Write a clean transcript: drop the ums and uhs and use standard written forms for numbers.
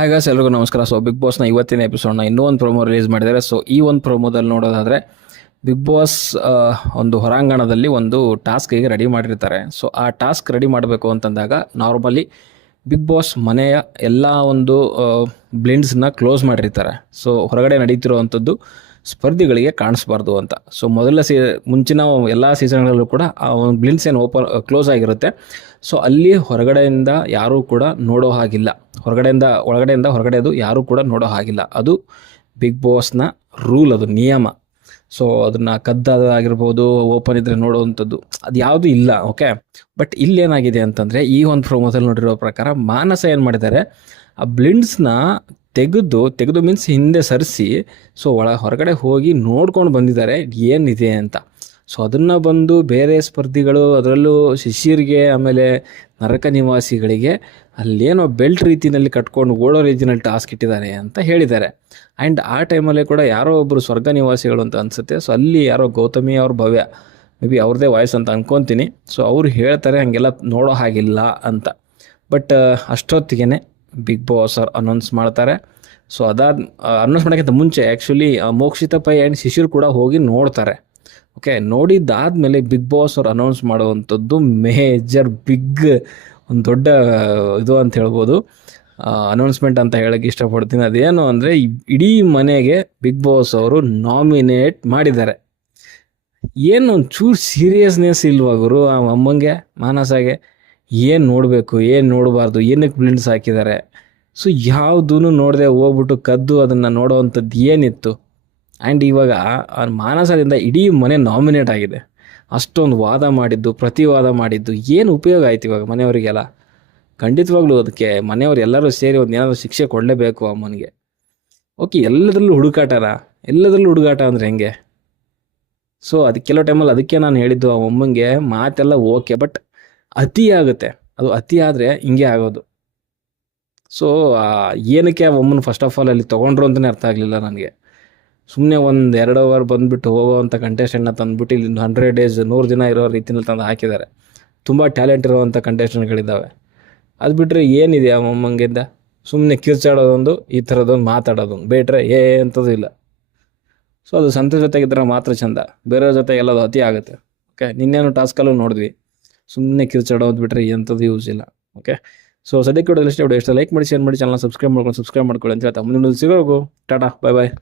Hi guys, ಎಲ್ರಿಗೂ ನಮಸ್ಕಾರ. So big ಬಾಸ್ನ ಇವತ್ತಿನ ಎಪಿಸೋಡ್ನ ಇನ್ನೂ ಒಂದು ಪ್ರೋಮೋ ರಿಲೀಸ್ ಮಾಡಿದ್ದಾರೆ. ಸೊ ಈ ಒಂದು ಪ್ರೋಮೋದಲ್ಲಿ ನೋಡೋದಾದರೆ ಬಿಗ್ ಬಾಸ್ ಒಂದು ಹೊರಾಂಗಣದಲ್ಲಿ ಒಂದು ಟಾಸ್ಕಿಗೆ ರೆಡಿ ಮಾಡಿರ್ತಾರೆ. ಸೊ ಆ ಟಾಸ್ಕ್ ರೆಡಿ ಮಾಡಬೇಕು ಅಂತಂದಾಗ ನಾರ್ಮಲಿ ಬಿಗ್ ಬಾಸ್ ಮನೆಯ ಎಲ್ಲ ಒಂದು ಬ್ಲಿಂಡ್ಸ್ನ ಕ್ಲೋಸ್ ಮಾಡಿರ್ತಾರೆ. ಸೊ ಹೊರಗಡೆ ನಡೀತಿರುವಂಥದ್ದು ಸ್ಪರ್ಧಿಗಳಿಗೆ ಕಾಣಿಸ್ಬಾರ್ದು ಅಂತ. ಸೊ ಮುಂಚಿನ ಎಲ್ಲ ಸೀಸನ್ಗಳಲ್ಲೂ ಕೂಡ ಆ ಒಂದು ಬ್ಲಿಂಡ್ಸ್ ಏನು ಕ್ಲೋಸ್ ಆಗಿರುತ್ತೆ. ಸೊ ಅಲ್ಲಿ ಹೊರಗಡೆಯಿಂದ ಯಾರೂ ಕೂಡ ನೋಡೋ ಹಾಗಿಲ್ಲ, ಒಳಗಡೆಯಿಂದ ಹೊರಗಡೆದು ಯಾರೂ ಕೂಡ ನೋಡೋ ಹಾಗಿಲ್ಲ. ಅದು ಬಿಗ್ ಬಾಸ್ನ ರೂಲ್, ಅದು ನಿಯಮ. ಸೊ ಅದನ್ನು ಕದ್ದಾಗಿರ್ಬೋದು, ಓಪನ್ ಇದ್ದರೆ ನೋಡುವಂಥದ್ದು ಅದು ಯಾವುದೂ ಇಲ್ಲ. ಓಕೆ, ಬಟ್ ಇಲ್ಲೇನಾಗಿದೆ ಅಂತಂದರೆ ಈ ಒಂದು ಪ್ರೋಮೋದಲ್ಲಿ ನೋಡಿರೋ ಪ್ರಕಾರ ಮಾನಸ ಏನು ಮಾಡಿದ್ದಾರೆ, ಆ ಬ್ಲಿಂಡ್ಸ್ನ ತೆಗೆದು ಮೀನ್ಸ್ ಹಿಂದೆ ಸರಿಸಿ ಸೊ ಹೊರಗಡೆ ಹೋಗಿ ನೋಡ್ಕೊಂಡು ಬಂದಿದ್ದಾರೆ ಏನಿದೆ ಅಂತ. ಸೊ ಅದನ್ನು ಬಂದು ಬೇರೆ ಸ್ಪರ್ಧಿಗಳು, ಅದರಲ್ಲೂ ಶಿಶಿರ್ಗೆ ಆಮೇಲೆ ನರಕ ನಿವಾಸಿಗಳಿಗೆ ಅಲ್ಲೇನೋ ಬೆಲ್ಟ್ ರೀತಿಯಲ್ಲಿ ಕಟ್ಕೊಂಡು ಓಡೋ ರೀತಿಯಲ್ಲಿ ಟಾಸ್ಕ್ ಇಟ್ಟಿದ್ದಾರೆ ಅಂತ ಹೇಳಿದ್ದಾರೆ. ಆ್ಯಂಡ್ ಆ ಟೈಮಲ್ಲೇ ಕೂಡ ಯಾರೋ ಒಬ್ಬರು ಸ್ವರ್ಗ ನಿವಾಸಿಗಳು ಅಂತ ಅನಿಸುತ್ತೆ. ಸೊ ಅಲ್ಲಿ ಯಾರೋ ಗೌತಮಿ ಅವ್ರ ಭವ್ಯ, ಮೇ ಬಿ ಅವ್ರದ್ದೇ ವಾಯ್ಸ್ ಅಂತ ಅಂದ್ಕೊತೀನಿ. ಸೊ ಅವ್ರು ಹೇಳ್ತಾರೆ ಹಾಗೆಲ್ಲ ನೋಡೋ ಹಾಗಿಲ್ಲ ಅಂತ. ಬಟ್ ಅಷ್ಟೊತ್ತಿಗೆ ಬಿಗ್ ಬಾಸ್ ಅವ್ರು ಅನೌನ್ಸ್ ಮಾಡ್ತಾರೆ. ಸೊ ಅನೌನ್ಸ್ ಮಾಡೋಕ್ಕಿಂತ ಮುಂಚೆ ಆ್ಯಕ್ಚುಲಿ ಮೋಕ್ಷಿತಾ ಪೈ ಆ್ಯಂಡ್ ಶಿಶಿರ್ ಕೂಡ ಹೋಗಿ ನೋಡ್ತಾರೆ. ಓಕೆ, ನೋಡಿದ್ದಾದಮೇಲೆ ಬಿಗ್ ಬಾಸ್ ಅವ್ರು ಅನೌನ್ಸ್ ಮಾಡುವಂಥದ್ದು ಮೇಜರ್ ಬಿಗ್ ಒಂದು ದೊಡ್ಡ ಇದು ಅಂತ ಹೇಳ್ಬೋದು, ಅನೌನ್ಸ್ಮೆಂಟ್ ಅಂತ ಹೇಳೋಕ್ಕೆ ಇಷ್ಟಪಡ್ತೀನಿ. ಅದೇನು ಅಂದರೆ ಇಡೀ ಮನೆಗೆ ಬಿಗ್ ಬಾಸ್ ಅವರು ನಾಮಿನೇಟ್ ಮಾಡಿದ್ದಾರೆ. ಏನು ಒಂಚೂರು ಸೀರಿಯಸ್ನೆಸ್ ಇಲ್ವಾ ಗುರು ಆ ಅಮ್ಮಂಗೆ, ಮಾನಸಾಗೆ? ಏನು ನೋಡಬೇಕು, ಏನು ನೋಡಬಾರ್ದು, ಏನಕ್ಕೆ ಬ್ಲಿಂಡ್ಸ್ ಹಾಕಿದ್ದಾರೆ? ಸೊ ಯಾವುದೂ ನೋಡದೆ ಹೋಗ್ಬಿಟ್ಟು ಕದ್ದು ಅದನ್ನು ನೋಡೋವಂಥದ್ದು ಏನಿತ್ತು? ಆ್ಯಂಡ್ ಇವಾಗ ಮಾನಸದಿಂದ ಇಡೀ ಮನೆ ನಾಮಿನೇಟ್ ಆಗಿದೆ. ಅಷ್ಟೊಂದು ವಾದ ಮಾಡಿದ್ದು, ಪ್ರತಿವಾದ ಮಾಡಿದ್ದು ಏನು ಉಪಯೋಗ ಆಯ್ತು ಇವಾಗ ಮನೆಯವರಿಗೆಲ್ಲ? ಖಂಡಿತವಾಗ್ಲೂ ಅದಕ್ಕೆ ಮನೆಯವರು ಎಲ್ಲರೂ ಸೇರಿ ಒಂದು ಏನಾದರೂ ಶಿಕ್ಷೆ ಕೊಡಲೇಬೇಕು ಅಮ್ಮನಿಗೆ. ಓಕೆ, ಎಲ್ಲದರಲ್ಲೂ ಹುಡುಗಾಟ ಅಂದರೆ ಹೆಂಗೆ? ಸೊ ಕೆಲವು ಟೈಮಲ್ಲಿ ಅದಕ್ಕೆ ನಾನು ಹೇಳಿದ್ದು ಆ ಅಮ್ಮಂಗೆ ಮಾತೆಲ್ಲ ಓಕೆ, ಬಟ್ ಅತಿ ಆಗುತ್ತೆ. ಅದು ಅತಿ ಆದರೆ ಹಿಂಗೆ ಆಗೋದು. ಸೊ ಏನಕ್ಕೆ ಆ ಅಮ್ಮನ ಫಸ್ಟ್ ಆಫ್ ಆಲ್ ಅಲ್ಲಿ ತೊಗೊಂಡ್ರು ಅಂತಲೇ ಅರ್ಥ ಆಗಲಿಲ್ಲ ನನಗೆ. ಸುಮ್ಮನೆ 1-2 ಅವರ್ ಬಂದುಬಿಟ್ಟು ಹೋಗೋವಂಥ ಕಂಟೆಸ್ಟೆಂಟ್ನ ತಂದುಬಿಟ್ಟು ಇಲ್ಲಿ 100 ಡೇಸ್ 100 ದಿನ ಇರೋ ರೀತಿಯಲ್ಲಿ ತಂದು ಹಾಕಿದ್ದಾರೆ. ತುಂಬ ಟ್ಯಾಲೆಂಟ್ ಇರೋವಂಥ ಕಂಟೆಸ್ಟೆಂಟ್ಗಳಿದ್ದಾವೆ. ಅದು ಬಿಟ್ಟರೆ ಏನಿದೆ ಆ ಅಮ್ಮಂಗಿಂದ? ಸುಮ್ಮನೆ ಕಿರ್ಚಾಡೋದೊಂದು, ಈ ಥರದೊಂದು ಮಾತಾಡೋದೊಂದು, ಬೇಟ್ರೆ ಎಂಥದ್ದು ಇಲ್ಲ. ಸೊ ಅದು ಸಂತೋಷ ಜೊತೆಗಿದ್ರೆ ಮಾತ್ರ ಚಂದ, ಬೇರೆಯವ್ರ ಜೊತೆ ಎಲ್ಲದು ಅತಿ ಆಗುತ್ತೆ. ಓಕೆ, ನಿನ್ನೇನು ಟಾಸ್ಕಲ್ಲೂ ನೋಡಿದ್ವಿ, ಸುಮ್ಮನೆ ಕಿರ್ಚಾಡೋದು ಬಿಟ್ಟರೆ ಎಂಥದ್ದು ಯೂಸ್ ಇಲ್ಲ. ಓಕೆ, ಸೊ ಸದ್ಯಕ್ಕೆ ವಿಡಿಯೋ ಇಷ್ಟ ಲೈಕ್ ಮಾಡಿ, ಶೇರ್ ಮಾಡಿ, ಚಾನಲ್ ಸಬ್ಸ್ಕ್ರೈಬ್ ಮಾಡ್ಕೊಳ್ಳಿ ಅಂತ ಹೇಳ್ತಾ ಮುಂದಿನ ಸಿಗೋಗು. ಟಾಟಾ, ಬಾಯ್ ಬಾಯ್.